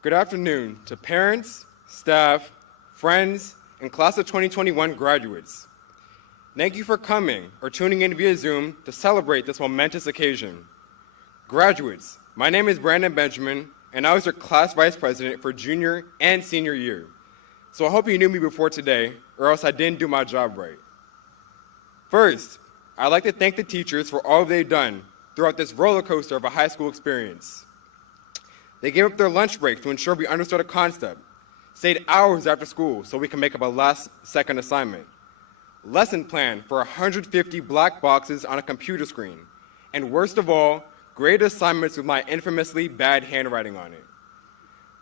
Good afternoon to parents, staff, friends, and class of 2021 graduates. Thank you for coming or tuning in via Zoom to celebrate this momentous occasion. Graduates, my name is Brandon Benjamin, and I was your class vice president for junior and senior year. So I hope you knew me before today, or else I didn't do my job right. First, I'd like to thank the teachers for all they've done throughout this roller coaster of a high school experience. They gave up their lunch break to ensure we understood a concept, stayed hours after school so we can make up a last-second assignment, lesson plan for 150 black boxes on a computer screen, and worst of all, graded assignments with my infamously bad handwriting on it.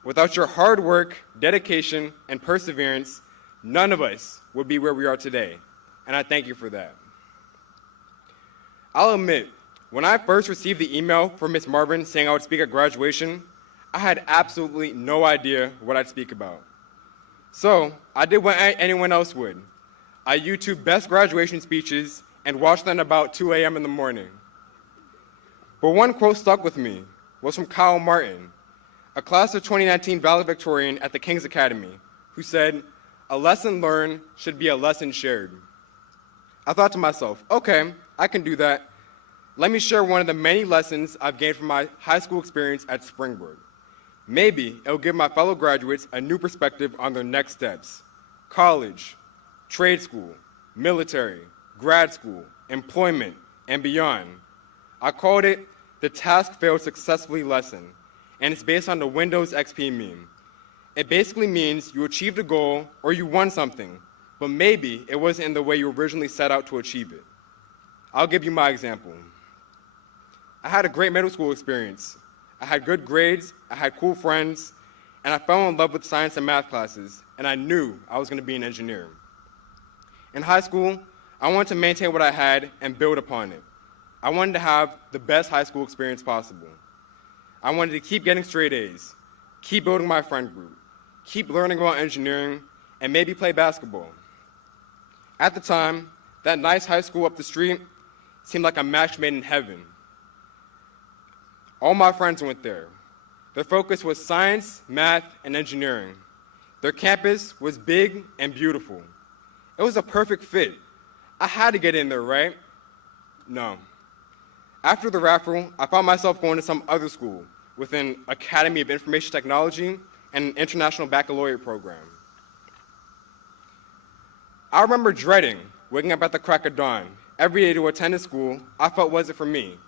Without your hard work, dedication, and perseverance, none of us would be where we are today, and I thank you for that. I'll admit, when I first received the email from Ms. Marvin saying I would speak at graduation, I had absolutely no idea what I'd speak about. So I did what anyone else would. I YouTubed best graduation speeches and watched them about 2 a.m. in the morning. But one quote stuck with me was from Kyle Martin, a class of 2019 valedictorian at the King's Academy, who said, "A lesson learned should be a lesson shared." I thought to myself, okay, I can do that. Let me share one of the many lessons I've gained from my high school experience at Springbrook. Maybe it'll give my fellow graduates a new perspective on their next steps. College, trade school, military, grad school, employment, and beyond. I called it the Task Failed Successfully lesson, and it's based on the Windows XP meme. It basically means you achieved a goal or you won something, but maybe it wasn't in the way you originally set out to achieve it. I'll give you my example. I had a great middle school experience. I had good grades, I had cool friends, and I fell in love with science and math classes, and I knew I was going to be an engineer. In high school, I wanted to maintain what I had and build upon it. I wanted to have the best high school experience possible. I wanted to keep getting straight A's, keep building my friend group, keep learning about engineering, and maybe play basketball. At the time, that nice high school up the street seemed like a match made in heaven. All my friends went there. Their focus was science, math, and engineering. Their campus was big and beautiful. It was a perfect fit. I had to get in there, right? No. After the raffle, I found myself going to some other school with an Academy of Information Technology and an international baccalaureate program. I remember dreading waking up at the crack of dawn every day to attend a school I felt wasn't for me,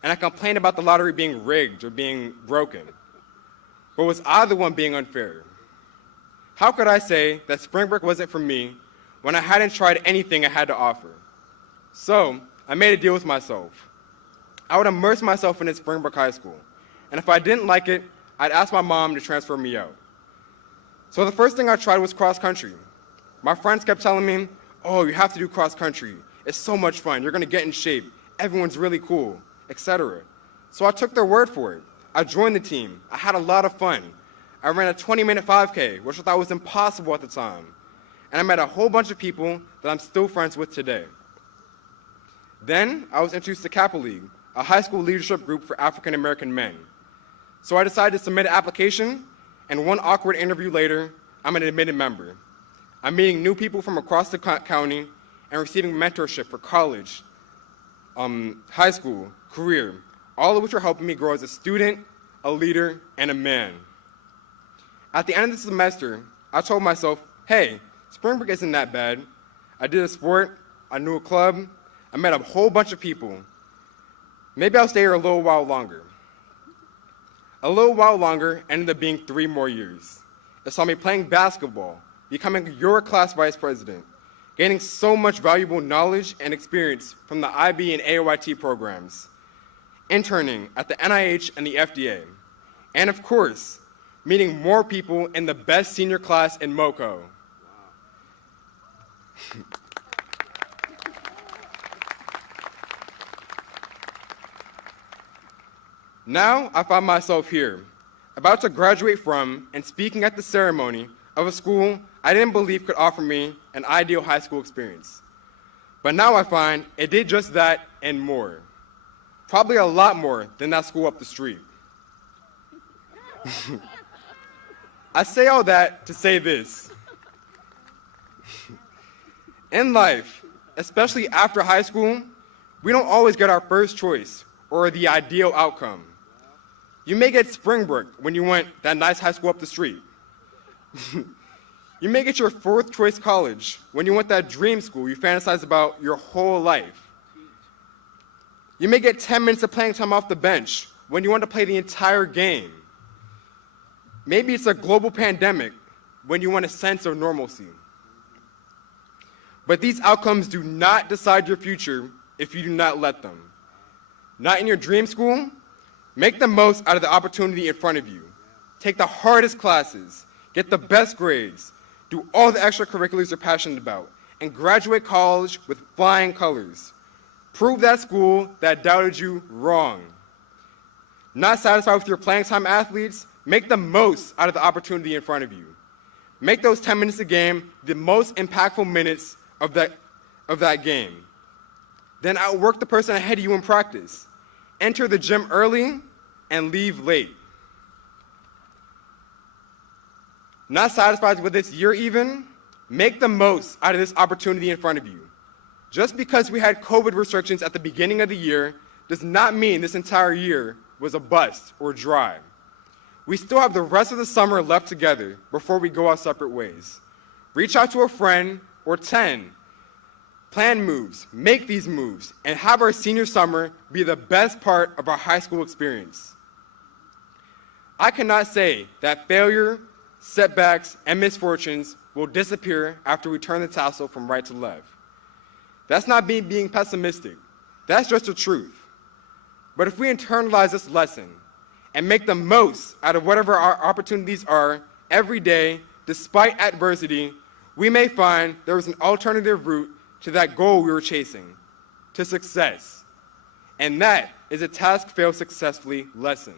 and I complained about the lottery being rigged or being broken. But was I the one being unfair? How could I say that Springbrook wasn't for me when I hadn't tried anything I had to offer? So I made a deal with myself. I would immerse myself into Springbrook High School, and if I didn't like it, I'd ask my mom to transfer me out. So the first thing I tried was cross country. My friends kept telling me, "Oh, you have to do cross country. It's so much fun. You're going to get in shape. Everyone's really cool," etc. So I took their word for it. I joined the team. I had a lot of fun. I ran a 20-minute 5K, which I thought was impossible at the time. And I met a whole bunch of people that I'm still friends with today. Then I was introduced to Kappa League, a high school leadership group for African American men. So I decided to submit an application, and one awkward interview later, I'm an admitted member. I'm meeting new people from across the county and receiving mentorship for college, high school, career, all of which are helping me grow as a student, a leader, and a man. At the end of the semester, I told myself, hey, Springbrook isn't that bad. I did a sport, I knew a club, I met a whole bunch of people. Maybe I'll stay here a little while longer. A little while longer ended up being 3 more years. It saw me playing basketball, becoming your class vice president, gaining so much valuable knowledge and experience from the IB and AOIT programs, interning at the NIH and the FDA, and of course, meeting more people in the best senior class in MoCo. Now I find myself here, about to graduate from and speaking at the ceremony of a school I didn't believe could offer me an ideal high school experience. But now I find it did just that and more. Probably a lot more than that school up the street. I say all that to say this. In life, especially after high school, we don't always get our first choice or the ideal outcome. You may get Springbrook when you went that nice high school up the street. You may get your fourth choice college when you went that dream school you fantasized about your whole life. You may get 10 minutes of playing time off the bench when you want to play the entire game. Maybe it's a global pandemic when you want a sense of normalcy. But these outcomes do not decide your future if you do not let them. Not in your dream school? Make the most out of the opportunity in front of you. Take the hardest classes, get the best grades, do all the extracurriculars you're passionate about, and graduate college with flying colors. Prove that school that doubted you wrong. Not satisfied with your playing time athletes? Make the most out of the opportunity in front of you. Make those 10 minutes a game the most impactful minutes of that game. Then outwork the person ahead of you in practice. Enter the gym early and leave late. Not satisfied with this year even? Make the most out of this opportunity in front of you. Just because we had COVID restrictions at the beginning of the year does not mean this entire year was a bust or dry. We still have the rest of the summer left together before we go our separate ways. Reach out to a friend or 10. Plan moves, make these moves, and have our senior summer be the best part of our high school experience. I cannot say that failure, setbacks, and misfortunes will disappear after we turn the tassel from right to left. That's not me being pessimistic. That's just the truth. But if we internalize this lesson and make the most out of whatever our opportunities are every day, despite adversity, we may find there is an alternative route to that goal we were chasing, to success. And that is a task fail successfully lesson.